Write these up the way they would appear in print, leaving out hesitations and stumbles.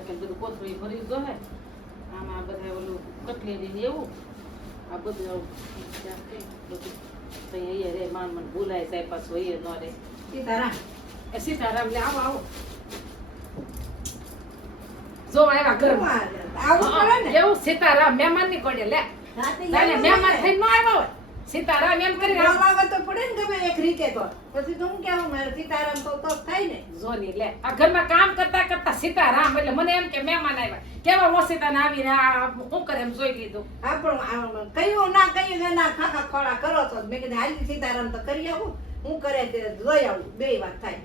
કે બધું કોથળી ભરી દો હે આમાં બધા ઓલું કટલેરી ને એવું આ બધું બધું તો અહીંયા રે માન મન ભૂલાય જાય પાછું અહીંયા ન રે સીતારામ લે આવો આવો જો આવ્યા ઘરમાં આવું પડે ને એવું સીતારામ મહેમાન ની કોડે લે તાને મહેમાન થઈ ન આવ્યો હોય સીતારામ એમ કરી બોલાવવા તો પડે ને ગમે એક રીતે તો પછી તો હું કેવું મારે સીતારામ તો થાય ને જોની લે આ ઘરમાં કામ કરતા કરતા સીતારામ એટલે મને એમ કે મહેમાન આવ્યા કેવા ઓસીતાને આવીને આ શું કરે એમ જોઈ લીધું આપણું કયું ના કયું ના ખાખા ખોડા કરો છો મેં કીધું હાલ સીતારામ તો કરી આવું હું કરે તે જોઈ આવું બે વાત થાય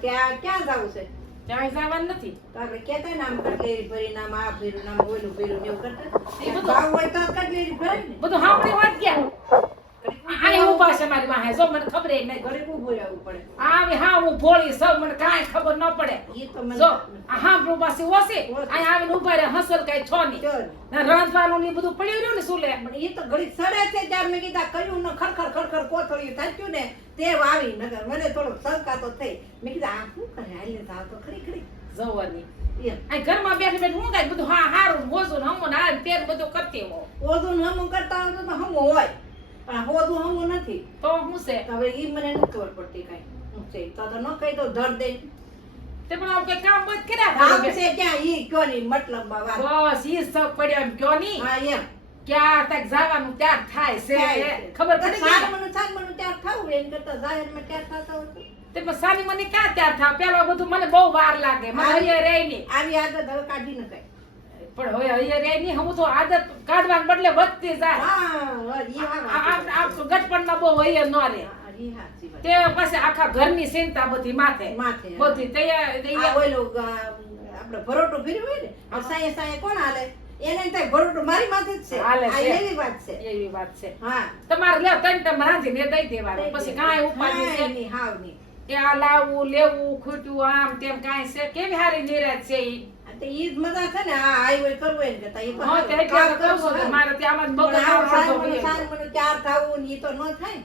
ત્યાં ક્યાં જવું છે ક્યાંય જવાનું નથી તો આપણે કેતા નામ કટલેરી ભરી નામ આ ભર્યું નામ ઓલું ભર્યું એવું કરતા ભાવ હોય તો કટલેરી ભરાય ને બધું સાંભળી વાત ગયા આને ઊભા છે મારી વાહે જો મને ખબર નહીં ઘરે ઊભું રહેવું પડે આવે હા હું ભોળી સૌ મને કાંઈ ખબર ન પડે ઈ તો મને જો આ હાંભળું પાછી ઓછી અહીં આવીને ઊભા રહે હસલ કાંઈ છો નહીં ના રાંધવાનું ને બધું પડ્યું રહ્યું ને શું લે પણ ઈ તો ઘડી સડે છે ત્યારે મેં કીધા કર્યું ને ખડખડ ખડખડ કોથળિયું થાચ્યું ને તે આવી નગર મને થોડો શંકા તો થઈ મેં કીધા આ શું કરે હાલે તા તો ખરી ખરી જવાની એમ આ ઘરમાં બેઠી બેઠી હું કાંઈ બધું હા હારું મોજું ને હમું ને આ તેર બધું કરતી હો ઓદું ને હમું કરતા હોય તો હમું હોય પણ હોદું હમું નથી તો હું છે હવે ઈ મને નથી ખબર પડતી કાંઈ હું છે તો ન કહી દો ધર દે તે પણ આવું કે કામ બંધ કર્યા કામ કરે છે ક્યાં ઈ કયો ની મતલબ વાત બસ ઈ સબ પડ્યો એમ કયો ની હા એમ ક્યાં તક જવાનું ત્યાર થાય છે ખબર પડી ગઈ સાર મને ત્યાર થાવું એમ કરતા જાહેરમાં ત્યાર થતા હોય તે પણ સાની મને ક્યાં ત્યાર થાવ પેલો બધું મને બહુ વાર લાગે મને અહીંયા રહી નહીં આવી આદત હવે કાઢી ન કાંઈ પણ હવે અહીંયા રહી નહીં હું તો આદત કાઢવાને બદલે વધતી જાય હા ઈ હા આ ગટપણમાં બહુ અહીંયા ન રહે ઈ હાચી વાત તે પછી આખા ઘરની ચિંતા બધી માથે માથે બધી આ ઓલો આપણે ભરોટો ફેર્યું હોય ને આ સાયે સાયે કોણ હાલે એને થાય ભરોટો મારી માથે જ છે હાલે આ છે. એવી વાત છે એવી વાત છે હા તમારે લે તને તમે રાંધીને દઈ દેવાનું પછી કાંઈ ઉપાડી છે ની હાવ ની કે આ લાવવું લેવું ખૂટ્યું આમ તેમ કાંઈ છે કેવી હારી નિરાશ છે ઈ આ તો ઈ જ મજા છે ને આ આઈ હોય કરવું એને કરતા ઈ હા તે એટલે તો કહું છું કે મારે ત્યાં આમાં જ મગજ આવડો મને હોય. સાંજ મને ચાર થાવું ને ઈ તો ન થાય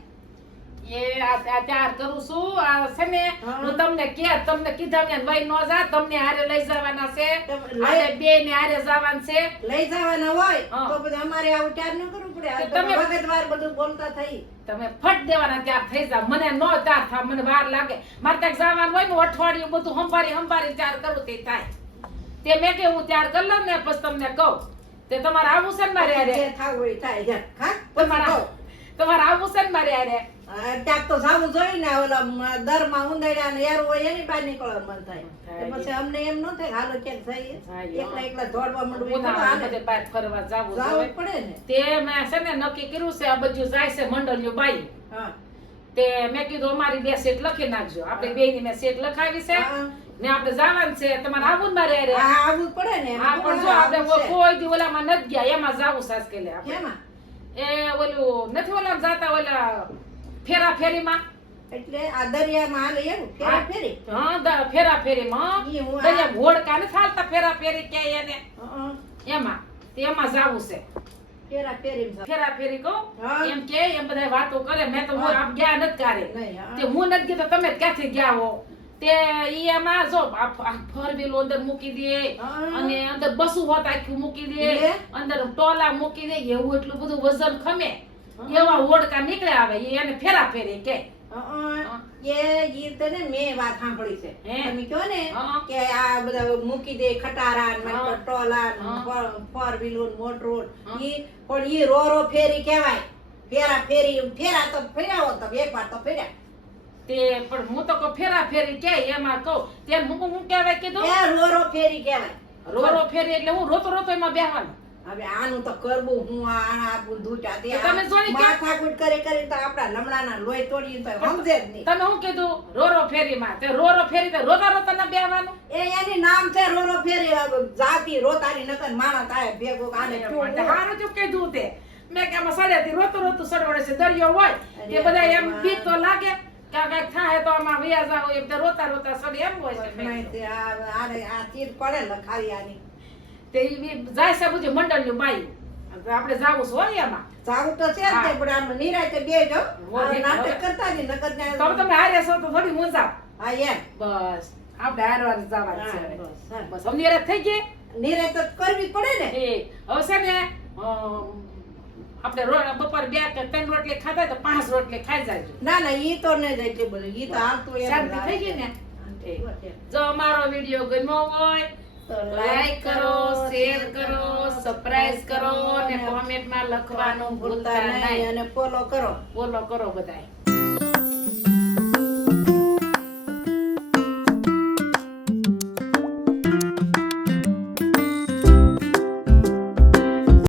એ આ ત્યાર કરું છું આ છે ને હા. હું તમને તમને કીધા મેં વઈ ન જા તમને હારે લઈ જવાના છે તમે અને બે ને હારે જવાનું છે લઈ જવાના હોય હા. તો પછી અમારે આવું ચાર ન કરવું પડે આ તો તમે તમે- વખતવાર બધું બોલતા થઈ તમે ફટ દેવાના ત્યાર થઈ જાવ મને નો ત્યાર થાવ મને વાર લાગે મારે ત્યાં જવાનું હોય ને અઠવાડિયું બધું સંભાળી ત્યાર કરું તે થાય તે મેં કે હું ત્યાર કરી લઉં ને પછી તમને કહું તે તમારે આવું છે ને મારે હારે જે થાવું હોય થાય જા હા તમારે આવું છે ને મારે હારે ત્યાં તો જાવું જોઈએ ને ઓલા દરમાં ઉંદરડા ને એરું હોય એની બહાર નીકળવા મન થાય થાય. તો પછી અમને એમ ન થાય હાલો ક્યાંક જઈએ જાય. એકલા એકલા દોડવા માંડવું એ તો ઉનાળે હાલે. બધે બહાર ફરવા જાવું જાવું જોઈએ. જ પડે ને તે મેં છે ને નક્કી કર્યું છે આ બધું જાય છે મંડળીઓ બાઈ હા તે મેં કીધું અમારી બે સેટ લખી નાખજો આપણે બે ની મેં સેટ લખાવી છે હા. ને આપણે જવાનું છે તમારે આવું ને મારે હારે. હા, આવવું જ પડે ને હા પણ જો આપણે કોઈ દી ઓલામાં નથી ગયા એમાં જાવું સાસ કે લે આપણે. કેમાં એ ઓલું નથી ઓલા જાતા ઓલા ફેરા ફેરીમાં એટલે આ દરિયામાં હાલે એવું ફેરા ફેરી હા ફેરા ફેરીમાં ઈ હું દરિયા ઘોડકા નથી હાલતા ફેરા ફેરી ક્યાંય એને હા, એમાં તેમાં જાવું છે ફેરા ફેરી ફેરા ફેરી કહું હા. એમ કે એમ બધા વાતો કરે મેં તો હા. આપ ગયા નથી કારે નહીં હા. તે હું નથી ગઈ તો તમે ક્યાંથી ગયા હો તે ઈ એમાં જો ફોર વ્હીલ અંદર મૂકી દે હા. અને અંદર બસું હોત આખું મૂકી દે લે. અંદર ટોલા મૂકી દે એવું એટલું બધું વજન ખમે હા. એવા ઓડકા નીકળે આવે ઈ એને ફેરા ફેરી કે હા. ઈ તો ને મેં વાત સાંભળી છે હે? તમે કહો ને હા. કે આ બધા મૂકી દે ખટારા ને હા. ટોલા હા. ફોર વ્હીલર મોટર હા. ઈ પણ ઈ રો ફેરી કહેવાય ફેરા ફેરી ફેરા તો ફેર્યા તો એકવાર તો ફેર્યા તે પણ હું તો કહું ફેરા ફેરી કે એમાં કહું તે હું કહેવાય કીધું એ રો ફેરી કહેવાય રોરો ફેરી એટલે હું રોતો રોતો એમાં બેહવાનું હવે આનું તો કરવું હું આના આપું ધૂચા તે તો તમે જોઈ કે- માથાકૂટ કરી તો આપડા લમડાના લોહી તોડી તો સમજે જ નહીં તમે શું કીધું રોરો ફેરીમાં તે રોરો ફેરી તો રોતા રોતા ના બેહવાનું એ એની નામ છે રોરો ફેરી જાતિ રોતાની નકર માણસ આય ભેગો આને શું હારું જો કીધું તે મેં કે આમાં સડ્યાથી રોતું રોતું સડવડે છે દરિયો હોય તે બધા એમ બીક તો લાગે કે આ કાંઈક થાય તો આમાં વ્યાજા હોય એમ તે રોતા રોતા સડે એમ હોય છે મેં નહીં કીધું. તે આ ચીજ પડે લખાવી આની તે ઈ જાય છે બધું મંડળનું બાઈ આપણે જાવું છે હોય એમાં સારું તો છે જ તે, પણ આમ નિરાંતે બેજો હવે- નાટક કરતા નહીં નકર તો ત્યાં તમે હારે છો તો થોડી મૂંઝાવ હા એમ બસ આપણે હારવાર જવાનું છે હવે. બસ, હા. બસ સમજી રાત થઈ ગઈ નિરાંત તો કરવી પડે ને. એ હવે છે ને આપણે બપોર 2 કે 3 રોટલી ખાધા તો 5 રોટલી ખાઈ જાજો. ના ના ઈ તો નહીં જાય એટલું બધું. ઈ તો હાલતું એમ જ શાંતિ થઈ ગઈ ને? આવે. જો અમારો વિડિયો ગમ્યો હોય તો લાઈક કરો, શેર કરો, સબસ્ક્રાઇબ કરો અને કોમેન્ટમાં લખવાનું ભૂલતા નહીં. અને ફોલો કરો. ફોલો કરો બધાય.